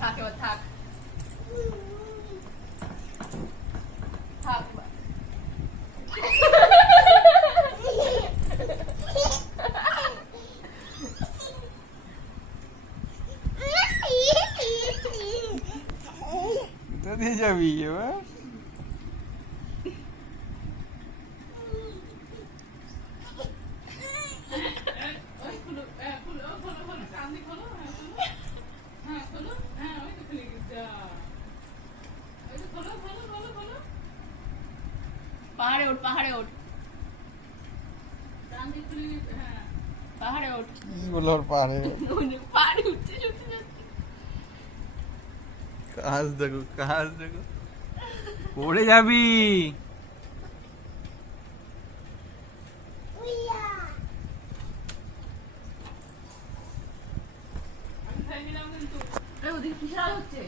থাক এবার থাক থাক কোথায় যাবি এবার? পাহাড়ে ওঠ পাহাড়ে ওঠ পাহাড়ে ওঠ কি বলো ওর পারে? পাহাড়ে উঠতে উঠতে যাচ্ছে কাজ দেখো কাজ দেখো, পড়ে যাবি। ওদিকে কিসের আওয়াজ হচ্ছে?